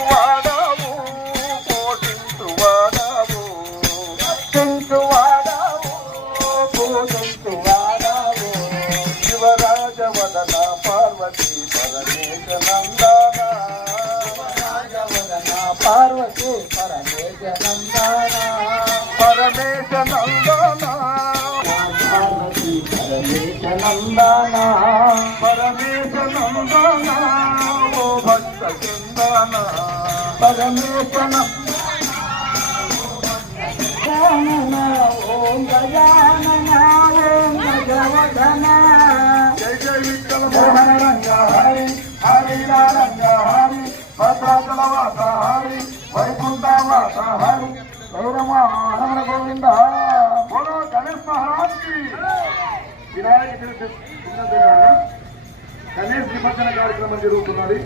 వాడవు పోషించువాడవు రక్షించువాడవు పూజించువాడవు శివరాజవదన పార్వతీ పరమేశ నందన శివరాజవదన పార్వతీ పరమేశ నందన పరమేశ నందన పార్వతీ పరమేశ నందన పరమేశ నందన ఓ భక్త చిందన పరమేశ ఓం గజానన ఓం గజవదన జయ జయ విఠల మోహన రంగ హరి హరి రంగ హరి భద్రాచలవాస హరి వైకుంఠవాస హరి గౌరమానవన గోవింద బోలో గణేష్ మహారాజ్ కి వినాయక చవితి గణేష్ నిమజ్జన కార్యక్రమం జరుగుతున్నది.